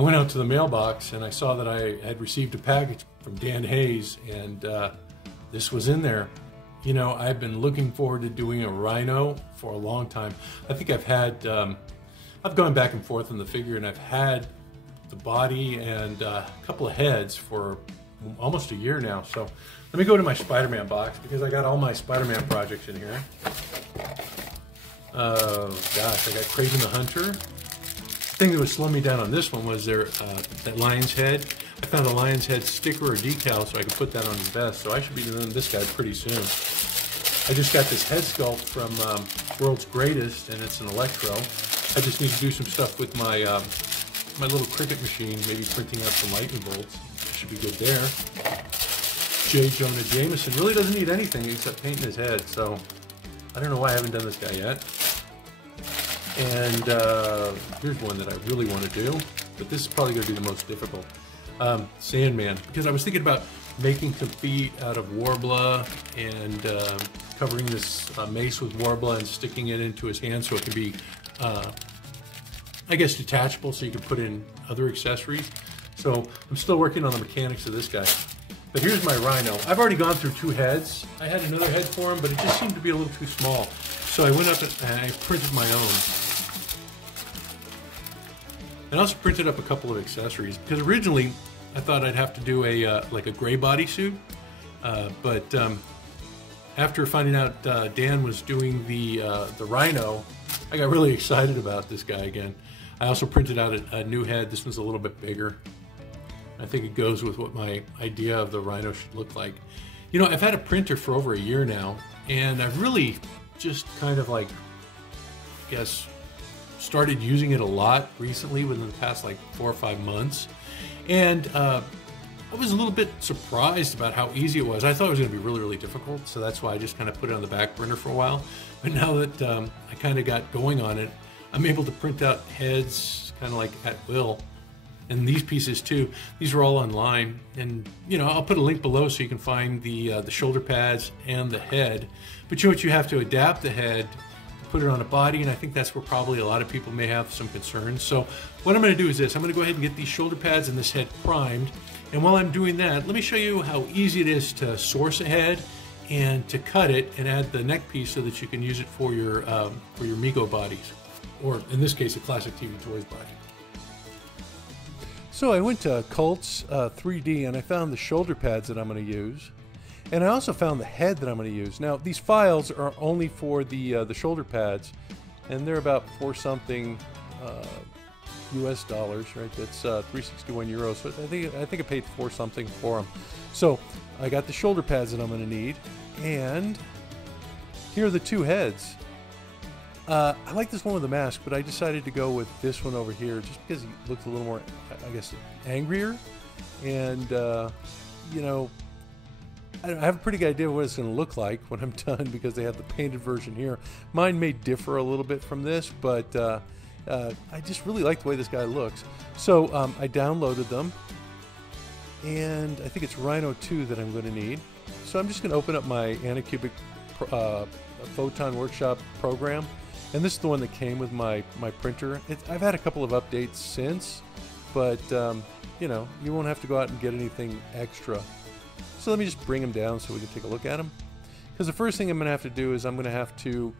I went out to the mailbox and I saw that I had received a package from Dan Hayes, and this was in there. You know, I've been looking forward to doing a Rhino for a long time. I think I've gone back and forth on the figure, and I've had the body and a couple of heads for almost a year now. So let me go to my Spider-Man box, because I got all my Spider-Man projects in here. Gosh, I got Craven the Hunter. The thing that was slowing me down on this one was that lion's head. I found a lion's head sticker or decal so I could put that on his vest, so I should be doing this guy pretty soon. I just got this head sculpt from World's Greatest, and it's an electro. I just need to do some stuff with my my little Cricut machine, maybe printing out some lightning bolts. Should be good there. J. Jonah Jameson really doesn't need anything except painting his head, so I don't know why I haven't done this guy yet. And here's one that I really want to do, but this is probably going to be the most difficult. Sandman, because I was thinking about making some feet out of Warbler and covering this mace with Warbler and sticking it into his hand so it can be, I guess, detachable, so you can put in other accessories. So I'm still working on the mechanics of this guy. But here's my Rhino. I've already gone through 2 heads. I had another head for him, but it just seemed to be a little too small. So I went up and I printed my own. And I also printed up a couple of accessories, because originally I thought I'd have to do a like a gray bodysuit, but after finding out Dan was doing the Rhino, I got really excited about this guy again. I also printed out a new head. This one's a little bit bigger. I think it goes with what my idea of the Rhino should look like. You know, I've had a printer for over a year now, and I've really just kind of like, I guess, started using it a lot recently within the past like 4 or 5 months. And I was a little bit surprised about how easy it was. I thought it was going to be really, really difficult, so that's why I just kind of put it on the back burner for a while. But now that I kind of got going on it, I'm able to print out heads kind of like at will. And these pieces too, these are all online. And you know, I'll put a link below so you can find the shoulder pads and the head. But you know what, you have to adapt the head, put it on a body, and I think that's where probably a lot of people may have some concerns. So what I'm going to do is this. I'm going to go ahead and get these shoulder pads and this head primed. And while I'm doing that, let me show you how easy it is to source a head and to cut it and add the neck piece so that you can use it for your Mego bodies, or in this case, a Classic TV Toys body. So I went to Cults 3D and I found the shoulder pads that I'm going to use. And I also found the head that I'm going to use. Now, these files are only for the shoulder pads, and they're about $4 something US dollars, right? That's 361 euros. So I think I paid $4 something for them. So I got the shoulder pads that I'm going to need, and here are the 2 heads. I like this one with the mask, but I decided to go with this one over here just because he looks a little more, I guess, angrier. And you know, I have a pretty good idea what it's going to look like when I'm done, because they have the painted version here. Mine may differ a little bit from this, but I just really like the way this guy looks. So I downloaded them, and I think it's Rhino 2 that I'm going to need. So I'm just going to open up my Anycubic Photon Workshop program, and this is the one that came with my printer. I've had a couple of updates since, but you know, you won't have to go out and get anything extra. So let me just bring them down so we can take a look at them. Because the first thing I'm going to have to do is I'm going to have to,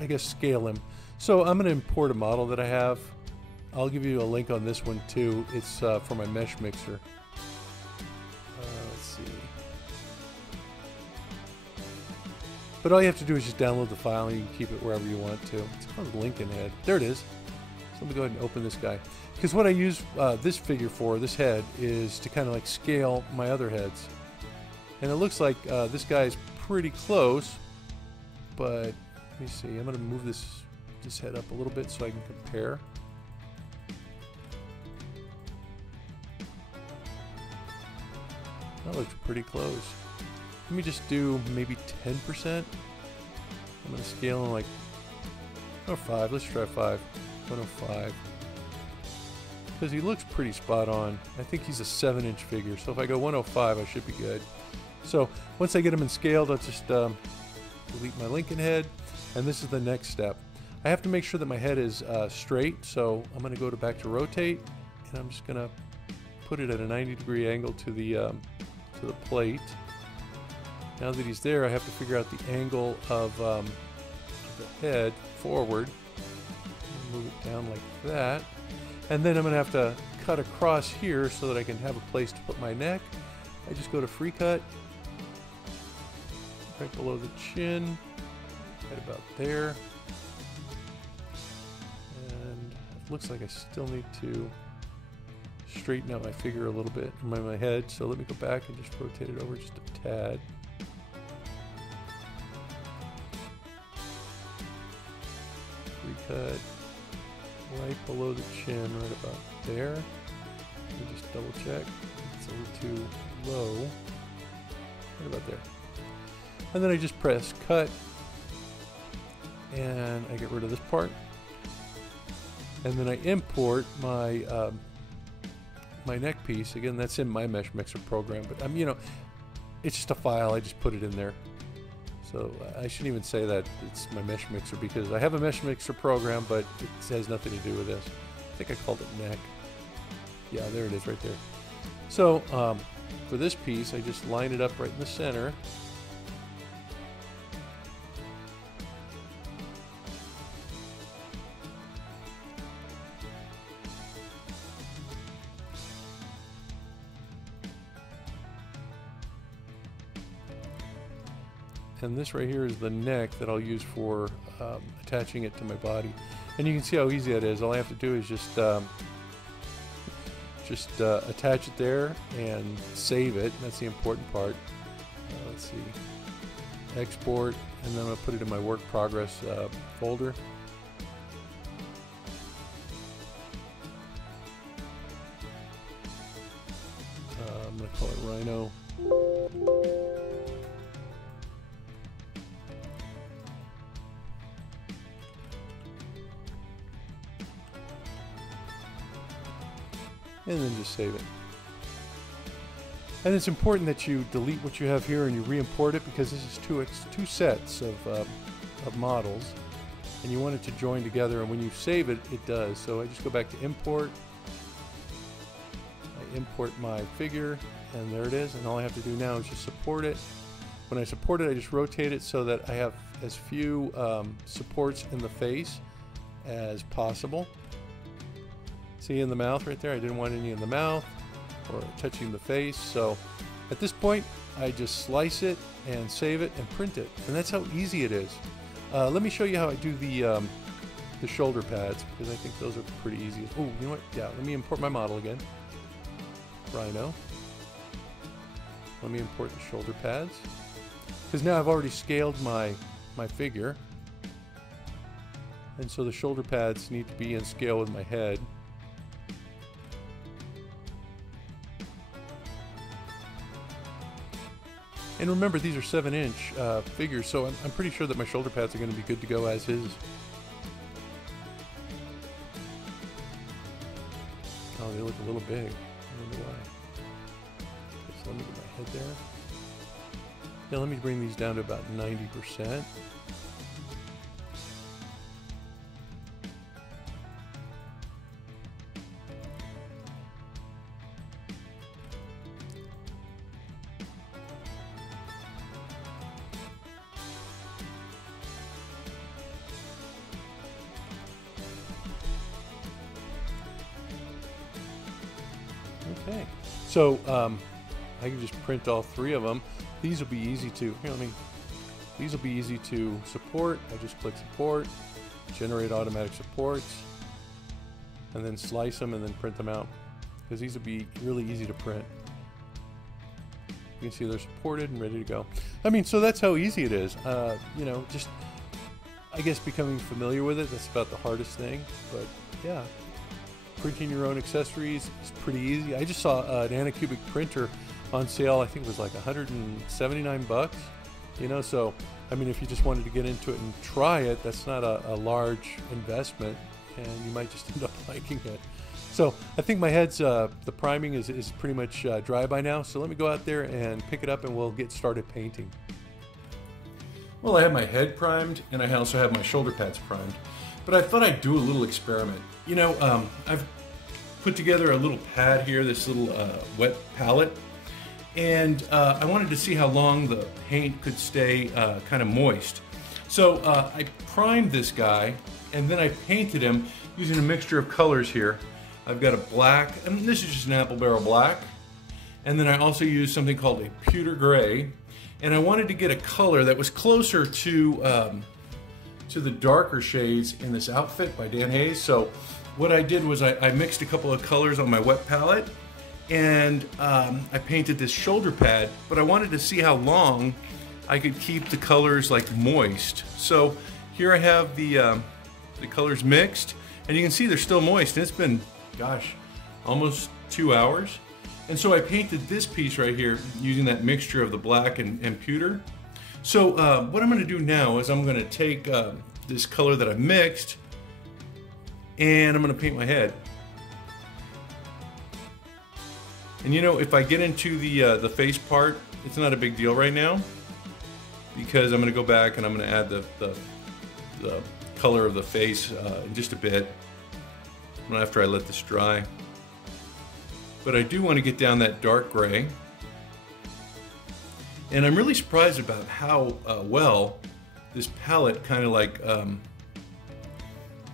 I guess, scale him. So I'm going to import a model that I have. I'll give you a link on this one too. It's for my mesh mixer. Let's see. But all you have to do is just download the file, and you can keep it wherever you want to. It's called Lincoln Head. There it is. So let me go ahead and open this guy. Because what I use this figure for, this head, is to kind of like scale my other heads. And it looks like this guy is pretty close, but let me see. I'm going to move this head up a little bit so I can compare. That looks pretty close. Let me just do maybe 10%. I'm going to scale in like 105. Let's try 5. 105. Because he looks pretty spot on. I think he's a 7-inch figure, so if I go 105, I should be good. So once I get him in scaled, I'll just delete my Lincoln head, and this is the next step. I have to make sure that my head is straight, so I'm going to go back to rotate, and I'm just going to put it at a 90-degree angle to the plate. Now that he's there, I have to figure out the angle of the head forward. Move it down like that. And then I'm going to have to cut across here so that I can have a place to put my neck. I just go to free cut, right below the chin, right about there. And it looks like I still need to straighten out my figure a little bit, my head. So let me go back and just rotate it over just a tad. Free cut. Right below the chin, right about there. Let me just double check. It's a little too low. Right about there. And then I just press cut, and I get rid of this part. And then I import my my neck piece. Again, that's in my Mesh Mixer program, but you know, it's just a file. I just put it in there. So I shouldn't even say that it's my Mesh Mixer, because I have a Mesh Mixer program, but it has nothing to do with this. I think I called it neck. Yeah, there it is right there. So for this piece, I just line it up right in the center. And this right here is the neck that I'll use for attaching it to my body. And you can see how easy that is. All I have to do is just attach it there and save it. That's the important part. Let's see. Export, and then I'm going to put it in my work progress folder. I'm going to call it Rhino. And then just save it. And it's important that you delete what you have here and you re-import it, because this is two sets of models, and you want it to join together, and when you save it, it does. So I just go back to import, I import my figure, and there it is, and all I have to do now is just support it. When I support it, I just rotate it so that I have as few supports in the face as possible. See in the mouth right there? I didn't want any in the mouth or touching the face. So at this point, I just slice it and save it and print it. And that's how easy it is. Let me show you how I do the shoulder pads, because I think those are pretty easy. Oh, you know what? Yeah, let me import my model again. Rhino. Let me import the shoulder pads, because now I've already scaled my figure. And so the shoulder pads need to be in scale with my head. And remember, these are 7-inch figures, so I'm pretty sure that my shoulder pads are going to be good to go as is. Oh, they look a little big. I wonder why. Okay, so let me get my head there. Now let me bring these down to about 90%. Okay, so I can just print all three of them. These will be easy to, these will be easy to support. I just click support, generate automatic supports, and then slice them and then print them out, because these will be really easy to print. You can see they're supported and ready to go. So that's how easy it is. Just, I guess, becoming familiar with it, that's about the hardest thing, but yeah. Printing your own accessories is pretty easy. I just saw an Anycubic printer on sale. I think it was like 179 bucks. So if you just wanted to get into it and try it, that's not a large investment, and you might just end up liking it. So I think my head's the priming is pretty much dry by now. So let me go out there and pick it up, and we'll get started painting. Well, I have my head primed, and I also have my shoulder pads primed. but I thought I'd do a little experiment. You know, I've put together a little pad here, this little wet palette, and I wanted to see how long the paint could stay kind of moist. So I primed this guy, and then I painted him using a mixture of colors here. I've got a black, and this is just an apple barrel black, and then I also used something called a pewter gray, and I wanted to get a color that was closer to the darker shades in this outfit by Dan Hayes. So what I did was I mixed a couple of colors on my wet palette, and I painted this shoulder pad, but I wanted to see how long I could keep the colors like moist. So here I have the colors mixed, and you can see they're still moist, and it's been, gosh, almost 2 hours. And so I painted this piece right here using that mixture of the black and pewter. So what I'm going to do now is I'm going to take this color that I mixed, and I'm going to paint my head. And you know, if I get into the face part, it's not a big deal right now, because I'm going to go back and I'm going to add the color of the face in just a bit after I let this dry. But I do want to get down that dark gray. And I'm really surprised about how well this palette kind of like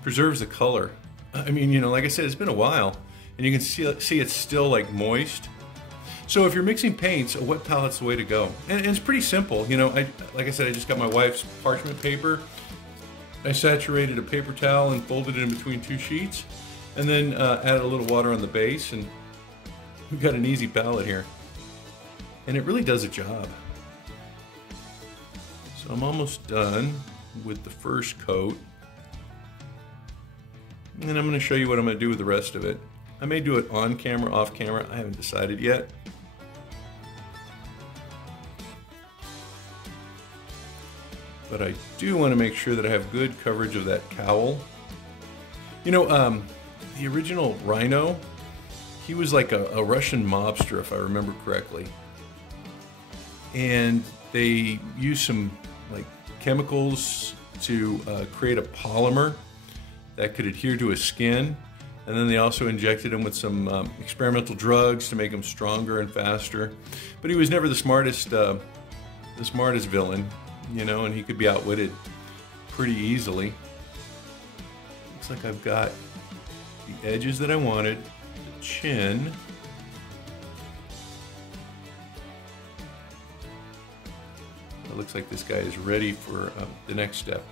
preserves the color. I mean, you know, like I said, it's been a while, and you can see it's still like moist. So if you're mixing paints, a wet palette's the way to go. And it's pretty simple. You know, like I said, I just got my wife's parchment paper. I saturated a paper towel and folded it in between 2 sheets, and then added a little water on the base, and we've got an easy palette here. And it really does a job. So I'm almost done with the first coat. And I'm going to show you what I'm going to do with the rest of it. I may do it on camera, off camera, I haven't decided yet. But I do want to make sure that I have good coverage of that cowl. You know, the original Rhino, he was like a Russian mobster, if I remember correctly. And they used some like chemicals to create a polymer that could adhere to his skin. And then they also injected him with some experimental drugs to make him stronger and faster. But he was never the smartest villain, you know, and he could be outwitted pretty easily. Looks like I've got the edges that I wanted, the chin. It looks like this guy is ready for the next step.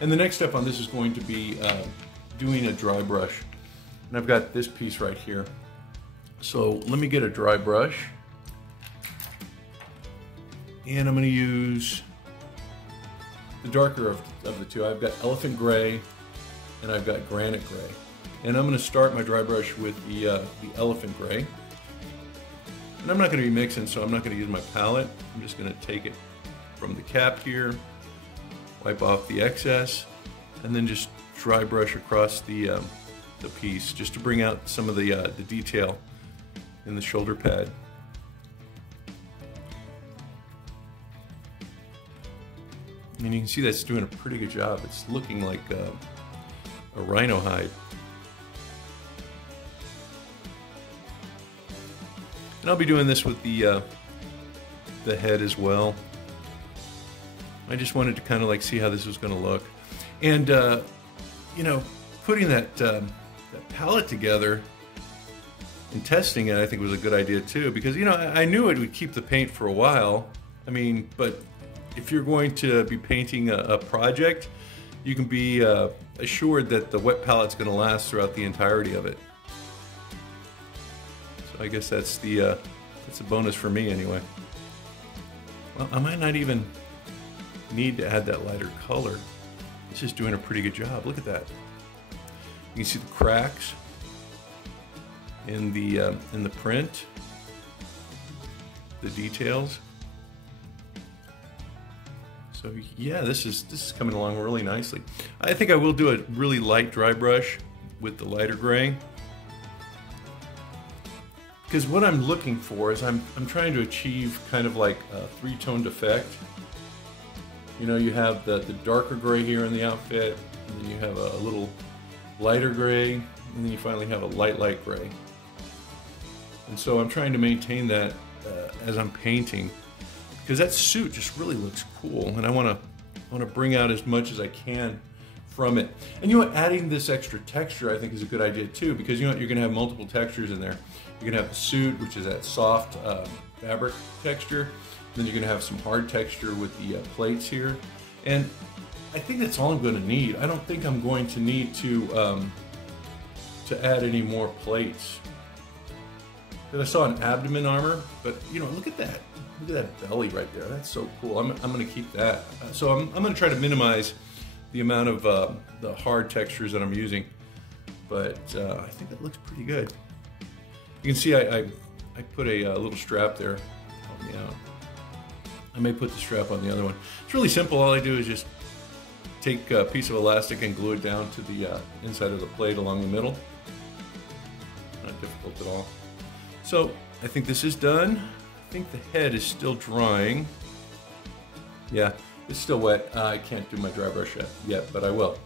And the next step on this is going to be doing a dry brush. And I've got this piece right here. So let me get a dry brush. And I'm going to use the darker of the two. I've got elephant gray and I've got granite gray. And I'm going to start my dry brush with the elephant gray. And I'm not going to be mixing, so I'm not going to use my palette. I'm just going to take it from the cap here, wipe off the excess, and then just dry brush across the piece just to bring out some of the detail in the shoulder pad. And you can see that's doing a pretty good job. It's looking like a rhino hide. And I'll be doing this with the head as well. I just wanted to kind of like see how this was going to look. And, you know, putting that palette together and testing it, I think was a good idea too, because, you know, I knew it would keep the paint for a while. I mean, but if you're going to be painting a project, you can be assured that the wet palette's going to last throughout the entirety of it. So I guess that's a bonus for me anyway. Well, I might not even need to add that lighter color. It's just doing a pretty good job. Look at that. You can see the cracks in the print, the details. So yeah, this is coming along really nicely. I think I will do a really light dry brush with the lighter gray, because what I'm looking for is I'm trying to achieve kind of like a three-toned effect. You know, you have the darker gray here in the outfit, and then you have a little lighter gray, and then you finally have a light gray. And so I'm trying to maintain that as I'm painting, because that suit just really looks cool, and I want to bring out as much as I can from it. And you know what, adding this extra texture I think is a good idea too, because you know what, you're going to have multiple textures in there. You're going to have the suit, which is that soft fabric texture. Then you're going to have some hard texture with the plates here. And I think that's all I'm going to need. I don't think I'm going to need to add any more plates. I saw an abdomen armor, but you know, look at that. Look at that belly right there. That's so cool. I'm going to keep that. So I'm going to try to minimize the amount of the hard textures that I'm using. But I think that looks pretty good. You can see I put a little strap there. Help me out. I may put the strap on the other one. It's really simple. All I do is just take a piece of elastic and glue it down to the inside of the plate along the middle. Not difficult at all. So I think this is done. I think the head is still drying. Yeah, it's still wet. I can't do my dry brush yet, but I will.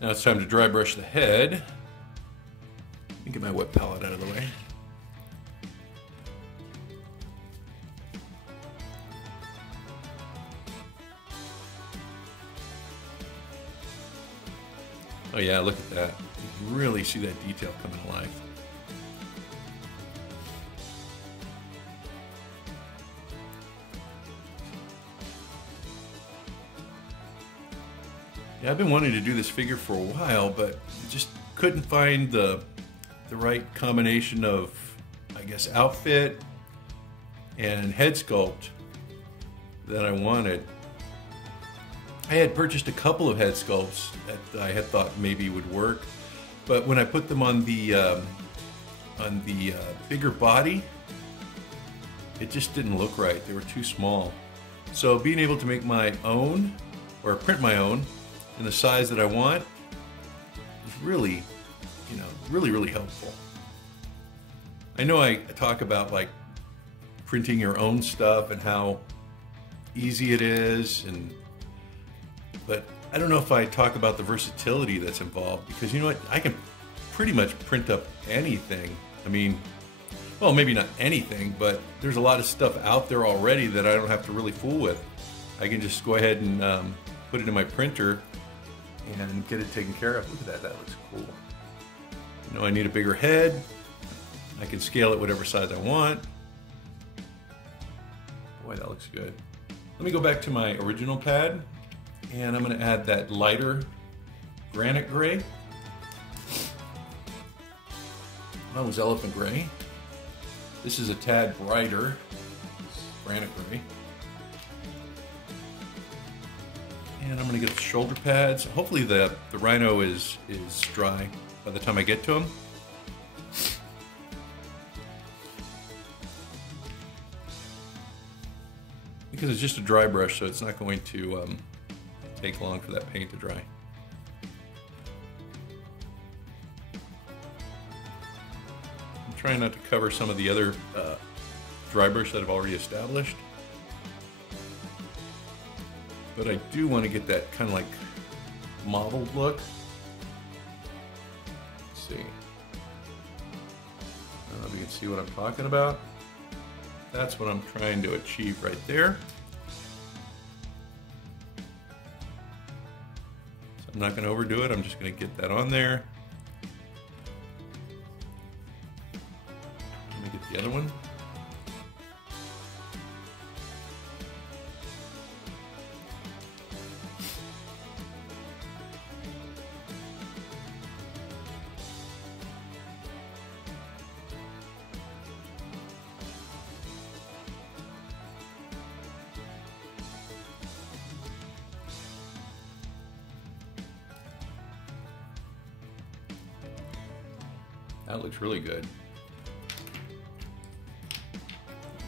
Now it's time to dry brush the head. Let me get my wet palette out of the way. Oh yeah, look at that. You can really see that detail coming alive. Yeah, I've been wanting to do this figure for a while, but just couldn't find the right combination of, I guess, outfit and head sculpt that I wanted. I had purchased a couple of head sculpts that I had thought maybe would work, but when I put them on the bigger body, it just didn't look right. They were too small. So being able to make my own, or print my own, in the size that I want is really, you know, really helpful. I know I talk about like printing your own stuff and how easy it is, but I don't know if I talk about the versatility that's involved, because you know what, I can pretty much print up anything. I mean, well, maybe not anything, but there's a lot of stuff out there already that I don't have to really fool with. I can just go ahead and put it in my printer and get it taken care of. Look at that, that looks cool. You know, I need a bigger head. I can scale it whatever size I want. Boy, that looks good. Let me go back to my original pad, and I'm gonna add that lighter granite gray. That was elephant gray. This is a tad brighter granite gray. And I'm going to get the shoulder pads. Hopefully the Rhino is dry by the time I get to him. Because it's just a dry brush, so it's not going to take long for that paint to dry. I'm trying not to cover some of the other dry brush that I've already established. But I do want to get that kind of like mottled look. Let's see. I don't know if you can see what I'm talking about. That's what I'm trying to achieve right there. So I'm not going to overdo it. I'm just going to get that on there. Let me get the other one. That looks really good.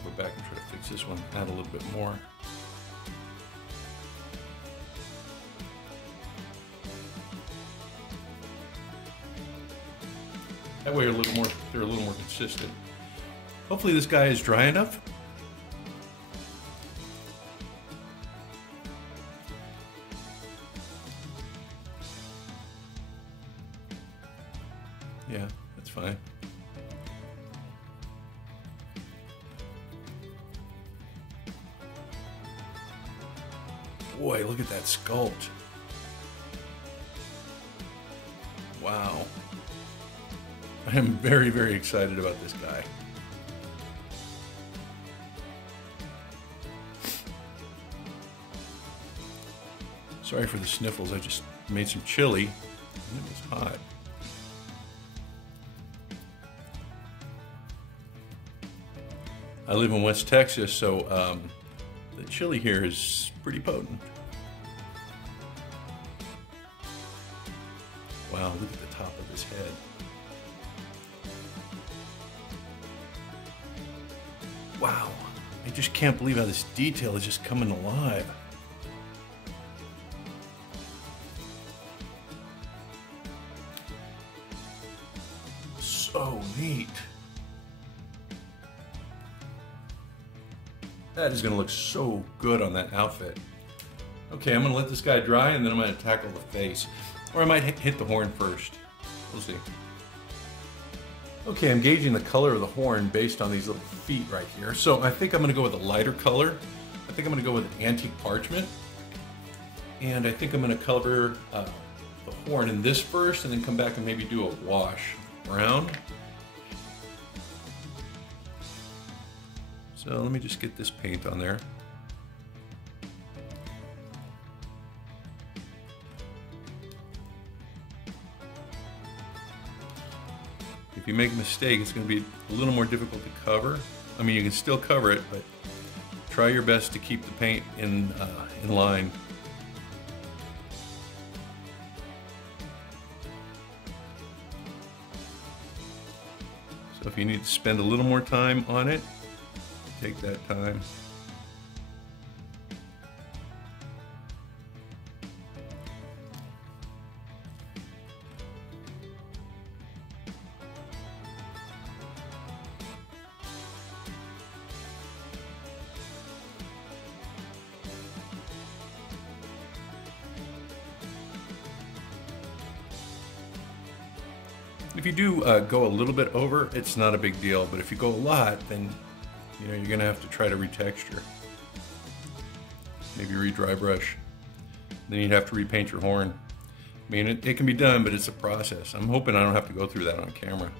Go back and try to fix this one, add a little bit more. That way they're a little more consistent. Hopefully this guy is dry enough. Yeah, that's fine. Boy, look at that sculpt. Wow. I am very, very excited about this guy. Sorry for the sniffles, I just made some chili and it was hot. I live in West Texas, so the chili here is pretty potent. Wow, look at the top of his head. Wow, I just can't believe how this detail is just coming alive. So neat. That is going to look so good on that outfit. Okay, I'm going to let this guy dry and then I'm going to tackle the face. Or I might hit the horn first. We'll see. Okay, I'm gauging the color of the horn based on these little feet right here. So I think I'm going to go with a lighter color. I think I'm going to go with an antique parchment. And I think I'm going to cover the horn in this first and then come back and maybe do a wash brown. So let me just get this paint on there. If you make a mistake, it's going to be a little more difficult to cover. I mean, you can still cover it, but try your best to keep the paint in line. So if you need to spend a little more time on it, take that time. If you do go a little bit over, it's not a big deal, but if you go a lot, then you know you're gonna have to try to retexture. Maybe re-dry brush. Then you'd have to repaint your horn. I mean, it can be done, but it's a process. I'm hoping I don't have to go through that on camera.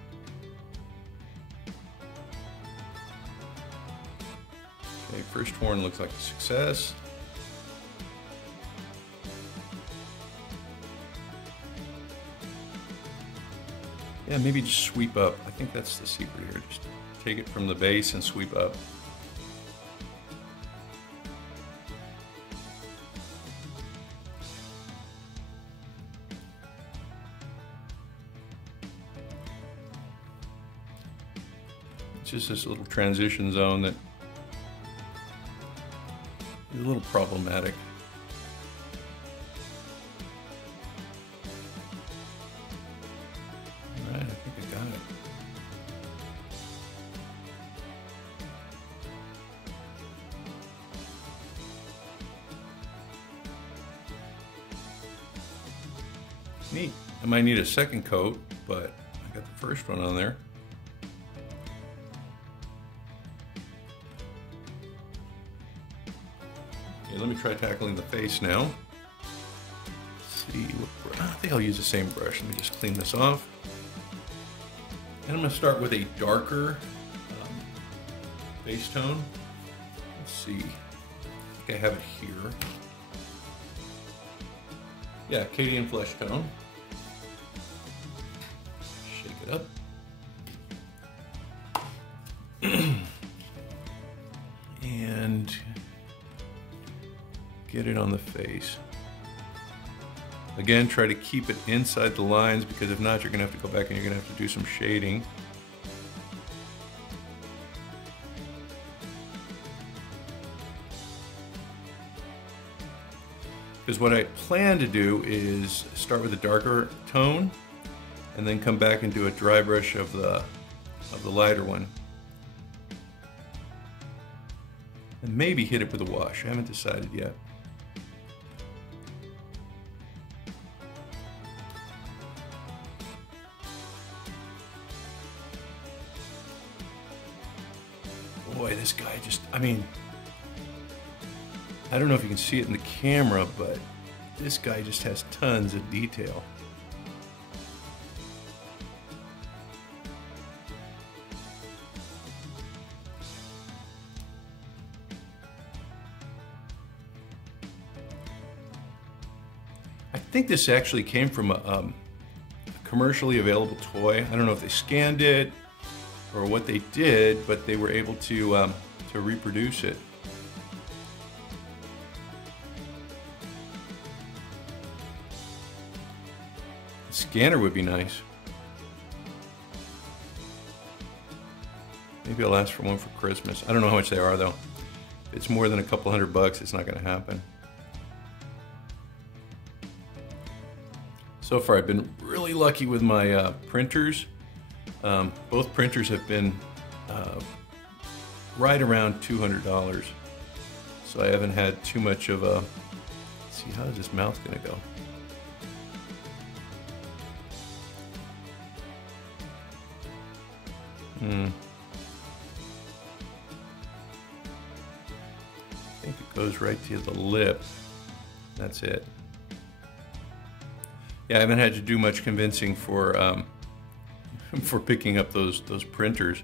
Okay, first horn looks like a success. Yeah, maybe just sweep up. I think that's the secret here. Just take it from the base and sweep up. It's just this little transition zone that is a little problematic. Alright, I think I got it. Neat. I might need a second coat, but I got the first one on there. Okay, let me try tackling the face now. Let's see, I think I'll use the same brush. Let me just clean this off. And I'm going to start with a darker base tone. Let's see. I think I have it here. Yeah, Acadian flesh tone. Shake it up. And get it on the face. Again, try to keep it inside the lines, because if not, you're going to have to go back and you're going to have to do some shading. Because what I plan to do is start with a darker tone and then come back and do a dry brush of the lighter one. And maybe hit it with a wash. I haven't decided yet. Boy, this guy just, I mean, I don't know if you can see it in the camera, but this guy just has tons of detail. I think this actually came from a commercially available toy. I don't know if they scanned it or what they did, but they were able to reproduce it. A scanner would be nice. Maybe I'll ask for one for Christmas. I don't know how much they are though. If it's more than a couple $100, it's not going to happen. So far, I've been really lucky with my printers. Both printers have been right around $200. So I haven't had too much of a, let's see, how is this mouth gonna go? I think it goes right to the lip. That's it. Yeah, I haven't had to do much convincing for picking up those printers,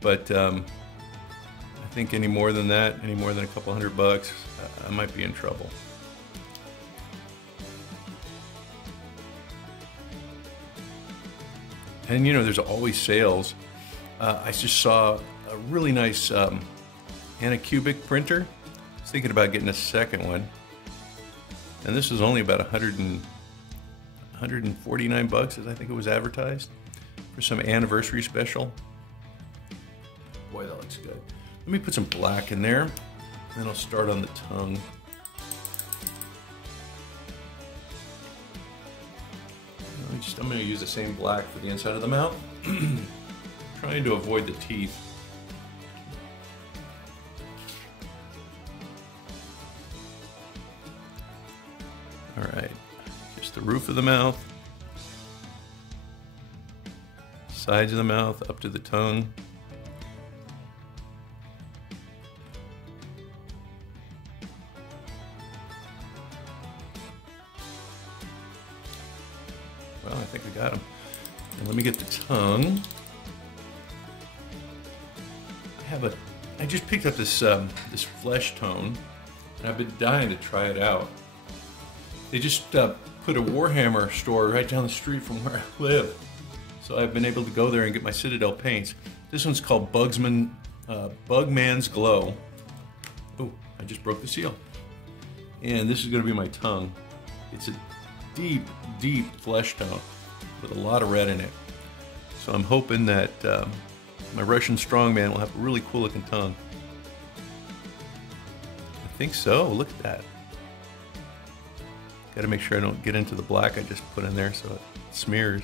but I think any more than that, any more than a couple $100, I might be in trouble. And you know, there's always sales. I just saw a really nice Anycubic printer. I was thinking about getting a second one, and this was only about 149 bucks, as I think it was advertised, for some anniversary special. Boy, that looks good. Let me put some black in there, and then I'll start on the tongue. I'm going to use the same black for the inside of the mouth, trying to avoid the teeth. All right, just the roof of the mouth, sides of the mouth, up to the tongue. Well, I think we got them. And let me get the tongue. I just picked up this this flesh tone, and I've been dying to try it out. They just put a Warhammer store right down the street from where I live, so I've been able to go there and get my Citadel paints. This one's called Bugman's Glow. Oh, I just broke the seal. And this is going to be my tongue. It's a deep, deep flesh tone with a lot of red in it. So I'm hoping that my Russian strongman will have a really cool looking tongue. I think so. Look at that. Got to make sure I don't get into the black I just put in there so it smears.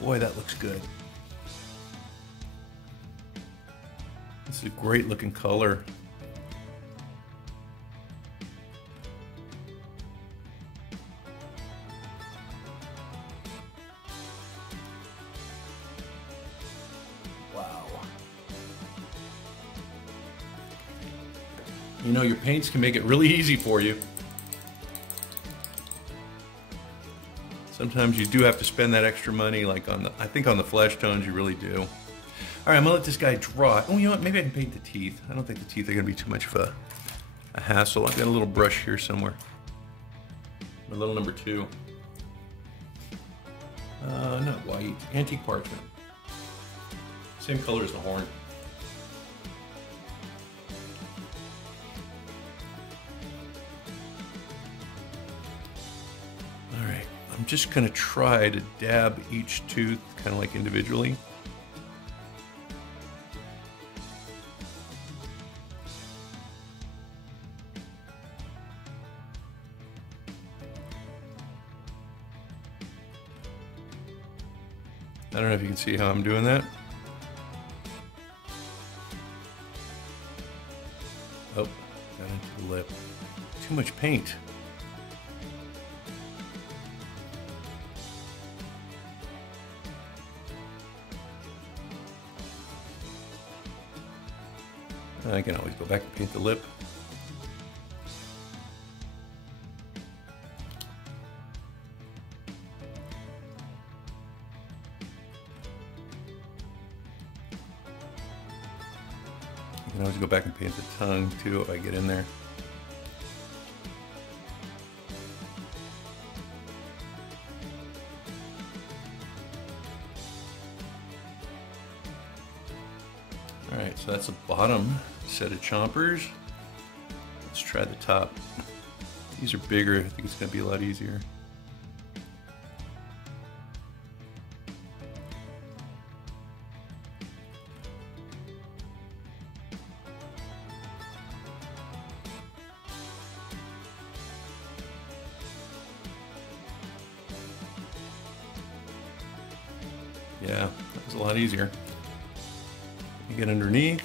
Boy, that looks good. This is a great looking color. Wow. You know, your paints can make it really easy for you. Sometimes you do have to spend that extra money, like on the, I think on the flesh tones you really do. All right, I'm gonna let this guy dry. Oh, you know what, maybe I can paint the teeth. I don't think the teeth are gonna be too much of a hassle. I've got a little brush here somewhere. A little number 2. Not white, antique parchment. Same color as the horn. All right. I'm just going to try to dab each tooth kind of like individually. I don't know if you can see how I'm doing that. Oh, got into the lip. Too much paint. I can always go back and paint the lip. I can always go back and paint the tongue too if I get in there. Alright, so that's the bottom set of chompers. Let's try the top. These are bigger, I think it's going to be a lot easier. Yeah, that was a lot easier. You get underneath.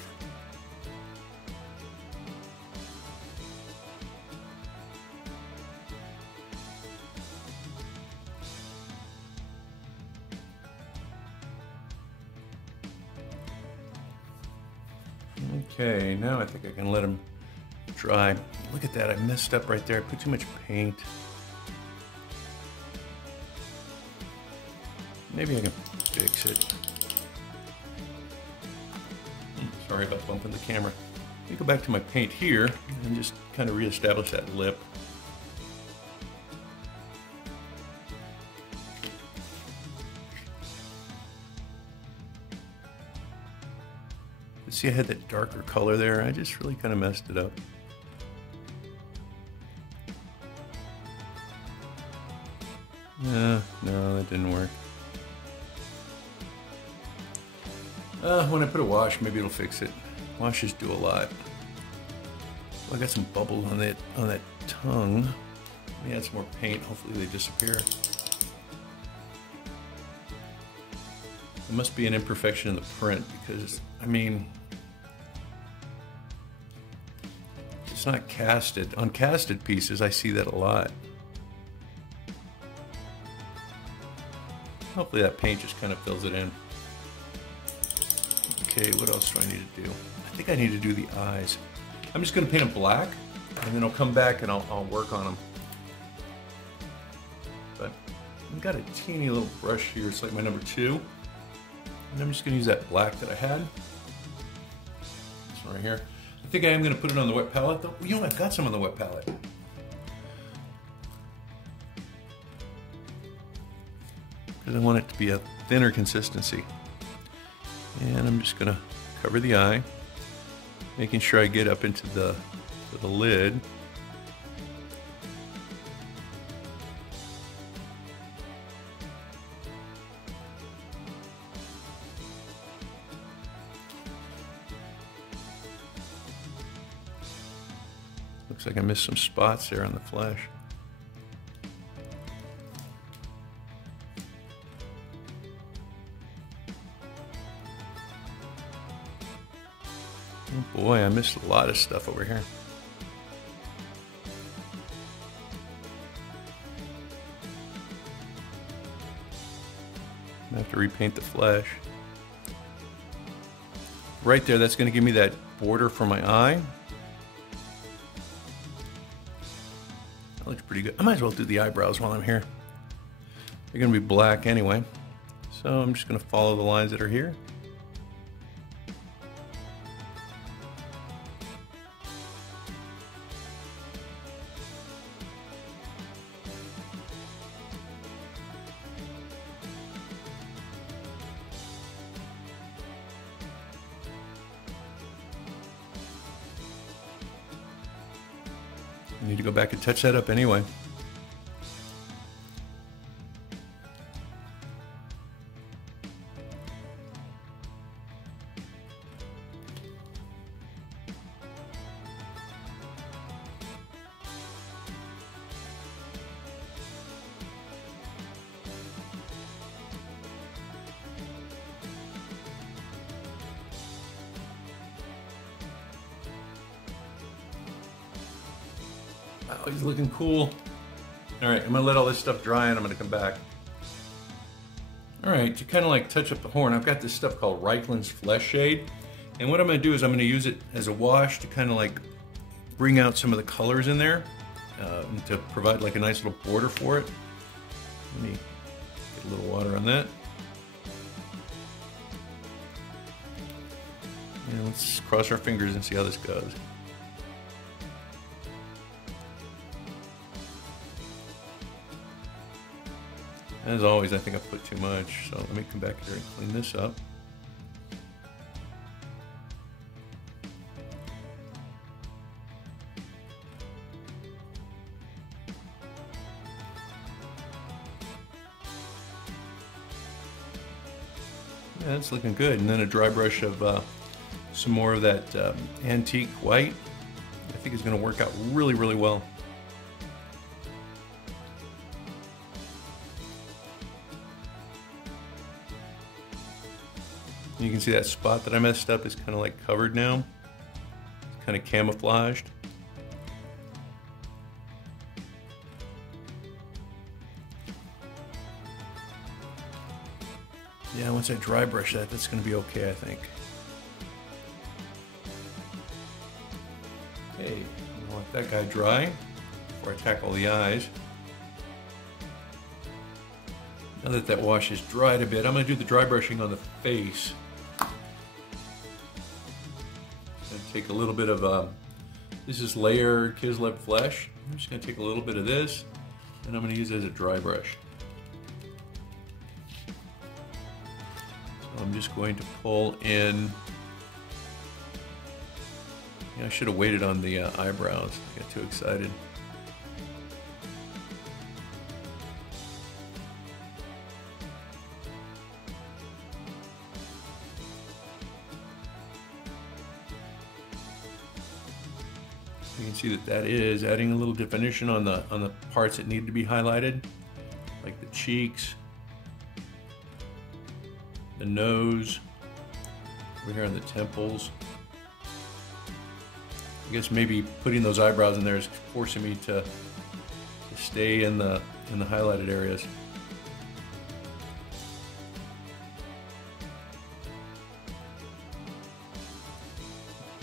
Okay, now I think I can let them dry. Look at that, I messed up right there. I put too much paint. Maybe I can fix it. Sorry about bumping the camera. Let me go back to my paint here and just kind of reestablish that lip. See, I had that darker color there. I just really kind of messed it up. No, that didn't work. When I put a wash, maybe it'll fix it. Washes do a lot. Well, I got some bubbles on that tongue. Let me add some more paint. Hopefully they disappear. There must be an imperfection in the print because, I mean, it's not casted. On casted pieces, I see that a lot. Hopefully that paint just kind of fills it in. Okay, what else do I need to do? I think I need to do the eyes. I'm just going to paint them black, and then I'll come back and I'll work on them. But I've got a teeny little brush here. It's like my number 2. And I'm just going to use that black that I had. This one right here. I think I am going to put it on the wet palette, though. You know, I've got some on the wet palette. Because I want it to be a thinner consistency. And I'm just going to cover the eye, making sure I get up into the lid. Looks like I missed some spots there on the flesh. Oh boy, I missed a lot of stuff over here. I have to repaint the flesh. Right there, that's going to give me that border for my eye. That looks pretty good. I might as well do the eyebrows while I'm here. They're going to be black anyway. So I'm just going to follow the lines that are here. I need to go back and touch that up anyway. Oh, he's looking cool. All right, I'm gonna let all this stuff dry and I'm gonna come back. All right, to kind of like touch up the horn, I've got this stuff called Reikland's Flesh Shade. And what I'm going to do is I'm going to use it as a wash to kind of like bring out some of the colors in there, and to provide like a nice little border for it. Let me get a little water on that. And let's cross our fingers and see how this goes. As always, I think I put too much, so let me come back here and clean this up. Yeah, it's looking good. And then a dry brush of some more of that antique white. I think is going to work out really, really well. You can see that spot that I messed up is kind of like covered now. It's kind of camouflaged. Yeah, once I dry brush that, that's going to be okay, I think. Okay, I'm going to let that guy dry before I tackle the eyes. Now that that wash is dried a bit, I'm going to do the dry brushing on the face. Take a little bit of, this is layered Kislev flesh. I'm just going to take a little bit of this, and I'm going to use it as a dry brush. So I'm just going to pull in. Yeah, I should have waited on the eyebrows. I got too excited. You can see that that is adding a little definition on the parts that need to be highlighted, like the cheeks, the nose, over here on the temples. I guess maybe putting those eyebrows in there is forcing me to stay in the highlighted areas.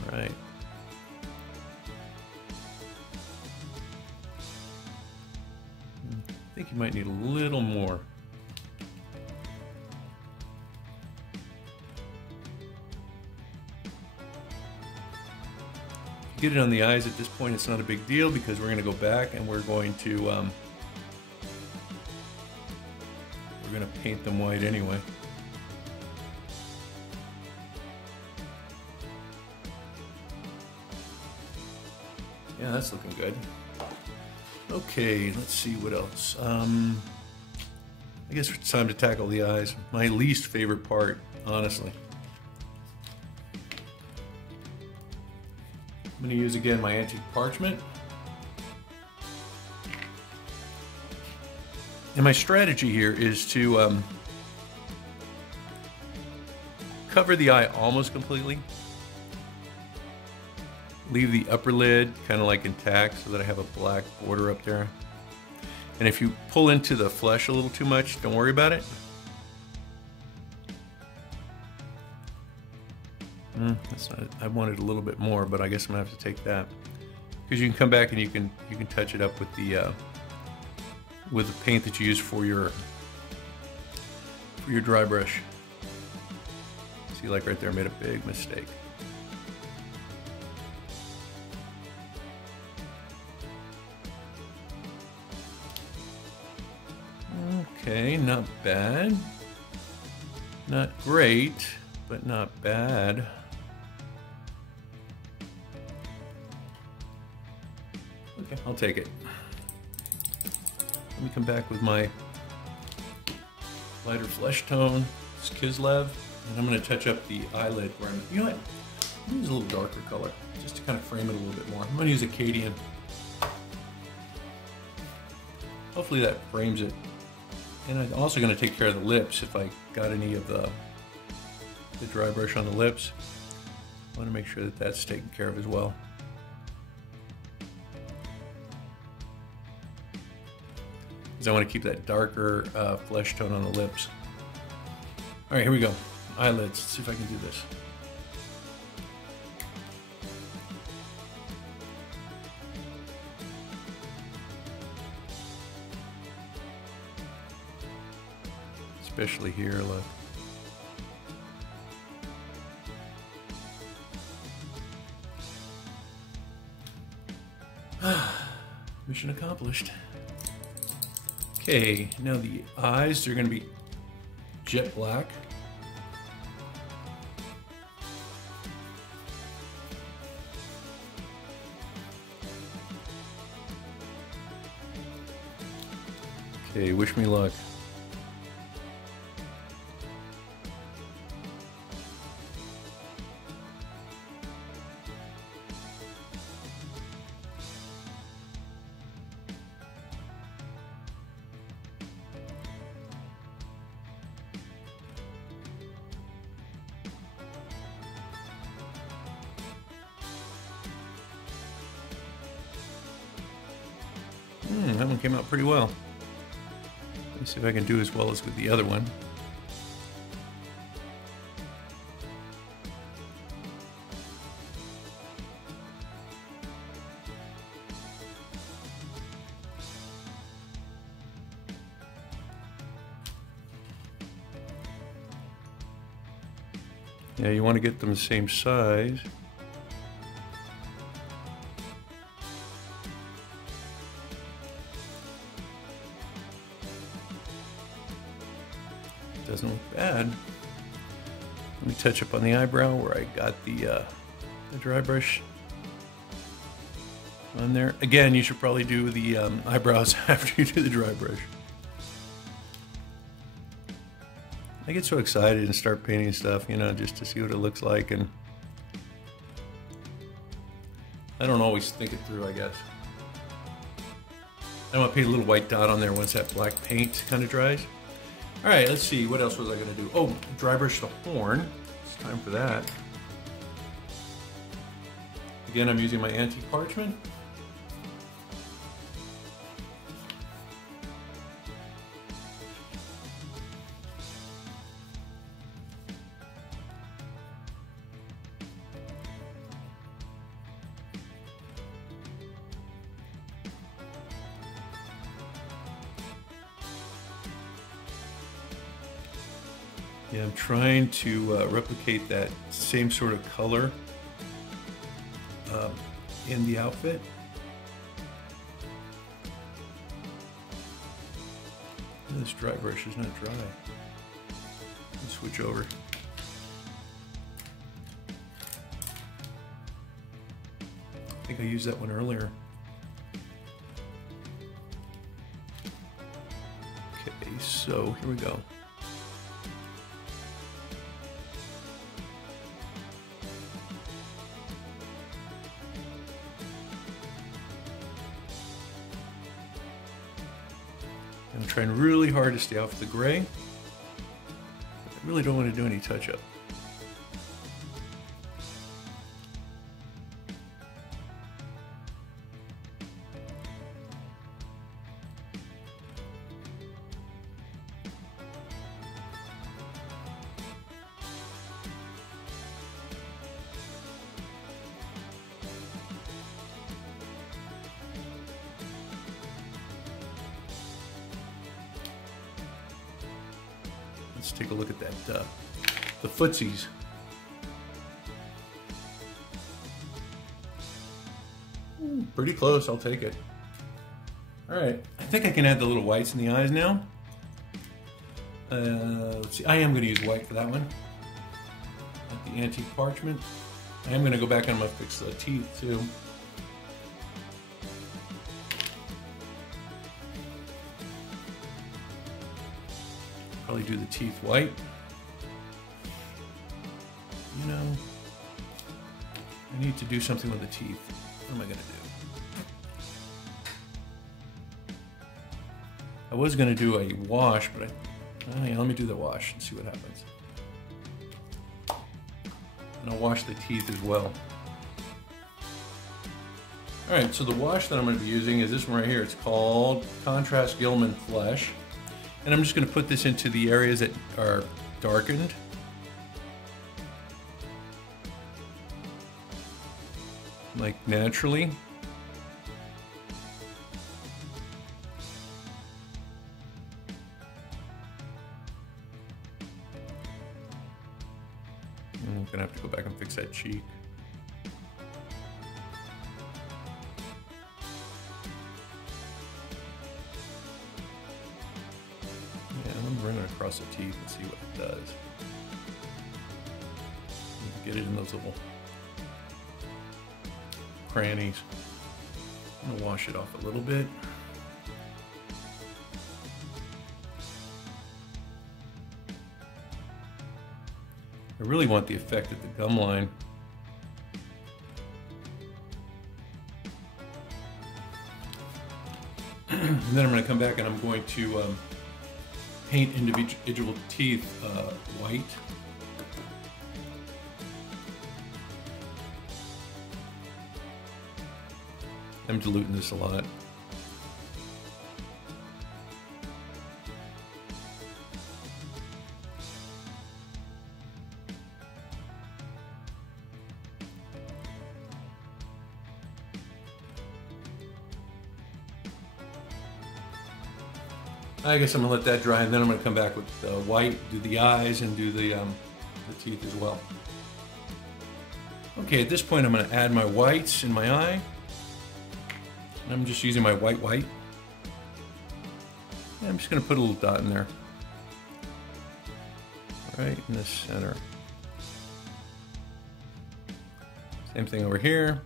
All right. I think you might need a little more. Get it on the eyes at this point, it's not a big deal because we're going to go back and we're going to paint them white anyway. Yeah, that's looking good. Okay, let's see what else. I guess it's time to tackle the eyes. My least favorite part, honestly. I'm going to use again my antique parchment. And my strategy here is to cover the eye almost completely. Leave the upper lid kind of like intact so that I have a black border up there. And if you pull into the flesh a little too much, don't worry about it. That's not it. I wanted a little bit more, but I guess I'm gonna have to take that because you can come back and you can touch it up with the paint that you use for your dry brush. See, like right there, I made a big mistake. Okay, not bad. Not great, but not bad. Okay, I'll take it. Let me come back with my lighter flesh tone. It's Kislev, and I'm going to touch up the eyelid where I'm. You know what? I'm going to use a little darker color just to kind of frame it a little bit more. I'm going to use Acadian. Hopefully that frames it. And I'm also going to take care of the lips if I got any of the dry brush on the lips. I want to make sure that that's taken care of as well. Because I want to keep that darker flesh tone on the lips. All right, here we go. Eyelids. Let's see if I can do this. especially here, look. Mission accomplished. Okay, now the eyes are going to be jet black. Okay, wish me luck. That one came out pretty well. Let me see if I can do as well as with the other one. Yeah, you want to get them the same size. Doesn't look bad. Let me touch up on the eyebrow where I got the dry brush on there. Again, you should probably do the eyebrows after you do the dry brush. I get so excited and start painting stuff, you know, just to see what it looks like, and I don't always think it through, I guess. I want to paint a little white dot on there once that black paint kind of dries. All right, let's see, what else was I gonna do? Oh, dry brush the horn. It's time for that. Again, I'm using my antique parchment. Yeah, I'm trying to replicate that same sort of color in the outfit. This dry brush is not dry. Let's switch over. I think I used that one earlier. Okay, so here we go. I'm trying really hard to stay off the gray. I really don't want to do any touch-up. Let's take a look at that, the footsies. Pretty close, I'll take it. All right, I think I can add the little whites in the eyes now. Let's see, I am gonna use white for that one. Like the antique parchment. I am gonna go back and I'm gonna fix the teeth too. Probably do the teeth white. You know, I need to do something with the teeth. What am I gonna do? I was gonna do a wash, but yeah, let me do the wash and see what happens. And I'll wash the teeth as well. All right, so the wash that I'm gonna be using is this one right here. It's called Contrast Gilman Flesh. And I'm just going to put this into the areas that are darkened. Like naturally. I'm gonna have to go back and fix that cheek. Yeah, I'm gonna run it across the teeth and see what it does. Get it in those little crannies. I'm gonna wash it off a little bit. I really want the effect at the gum line. And then I'm going to come back and I'm going to paint individual teeth white. I'm diluting this a lot. I guess I'm gonna let that dry, and then I'm gonna come back with white, do the eyes, and do the teeth as well. Okay, at this point I'm gonna add my whites in my eye. And I'm just using my white. And I'm just gonna put a little dot in there. Right in the center. Same thing over here.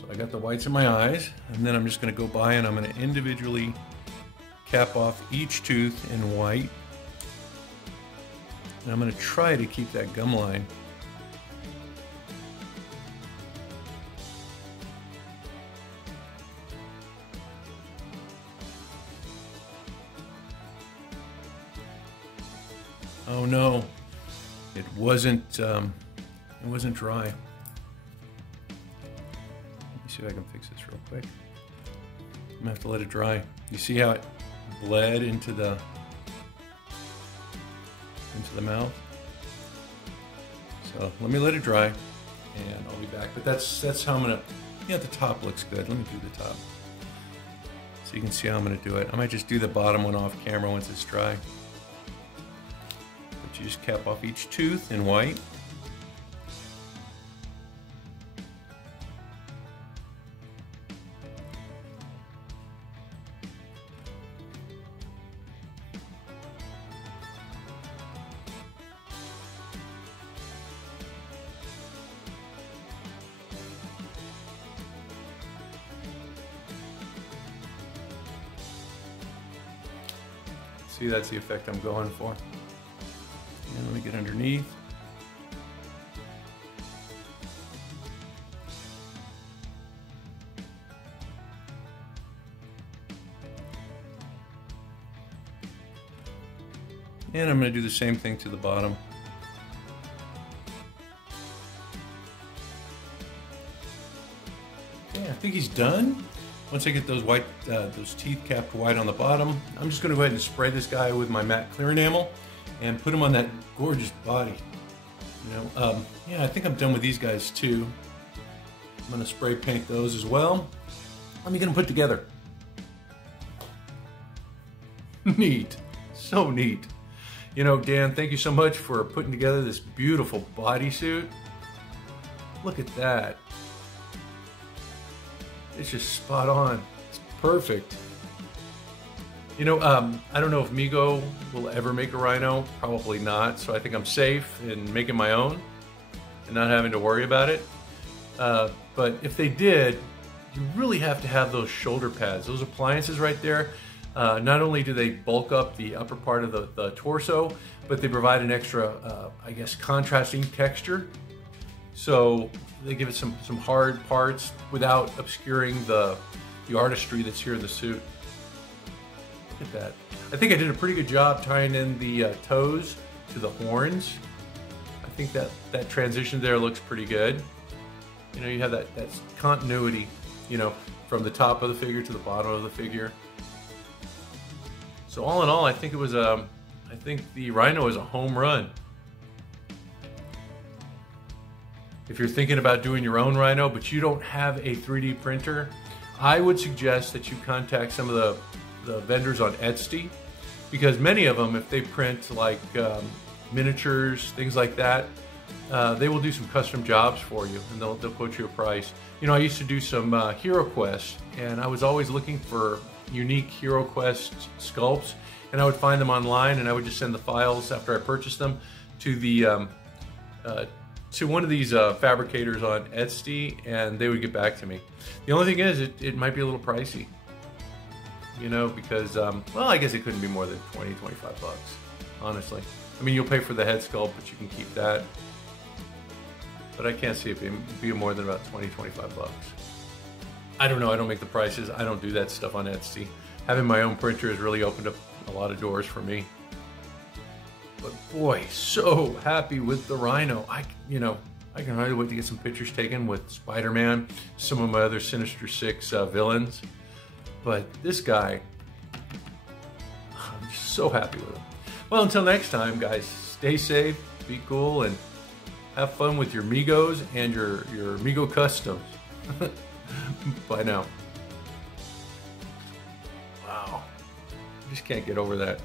So I got the whites in my eyes, and then I'm just going to go by and I'm going to individually cap off each tooth in white. And I'm going to try to keep that gum line. Oh no, it wasn't dry. See if I can fix this real quick. I'm gonna have to let it dry. You see how it bled into the mouth? So let me let it dry and I'll be back. But that's how I'm gonna, yeah, the top looks good. Let me do the top. So you can see how I'm gonna do it. I might just do the bottom one off camera once it's dry. But you just cap off each tooth in white. See, that's the effect I'm going for. And let me get underneath. And I'm going to do the same thing to the bottom. Okay, I think he's done. Once I get those white, those teeth capped white on the bottom, I'm just going to go ahead and spray this guy with my matte clear enamel and put him on that gorgeous body. You know, yeah, I think I'm done with these guys too. I'm going to spray paint those as well. Let me get them put together. Neat, so neat. You know, Dan, thank you so much for putting together this beautiful bodysuit. Look at that. It's just spot on. It's perfect. You know, I don't know if Mego will ever make a Rhino. Probably not. So I think I'm safe in making my own and not having to worry about it. But if they did, you really have to have those shoulder pads. Those appliances right there. Not only do they bulk up the upper part of the torso, but they provide an extra, I guess, contrasting texture. So they give it some hard parts without obscuring the artistry that's here in the suit. Look at that. I think I did a pretty good job tying in the toes to the horns. I think that transition there looks pretty good. You know, you have that continuity, you know, from the top of the figure to the bottom of the figure. So all in all, I think it was I think the Rhino is a home run. If you're thinking about doing your own Rhino, but you don't have a 3D printer, I would suggest that you contact some of the vendors on Etsy. because many of them, if they print like miniatures, things like that, they will do some custom jobs for you, and they'll quote you a price. You know, I used to do some Hero Quest, and I was always looking for unique Hero Quest sculpts, and I would find them online, and I would just send the files after I purchased them to the to one of these fabricators on Etsy, and they would get back to me. The only thing is, it might be a little pricey, you know, because well, I guess it couldn't be more than 20, 25 bucks, honestly. I mean, you'll pay for the head sculpt, but you can keep that. But I can't see it be more than about 20, 25 bucks. I don't know, I don't make the prices. I don't do that stuff on Etsy. Having my own printer has really opened up a lot of doors for me. But boy, so happy with the Rhino. I can hardly wait to get some pictures taken with Spider-Man, some of my other Sinister Six villains. But this guy, I'm just so happy with him. Well, until next time, guys, stay safe, be cool, and have fun with your Megos and your Mego customs. Bye now. Wow. I just can't get over that.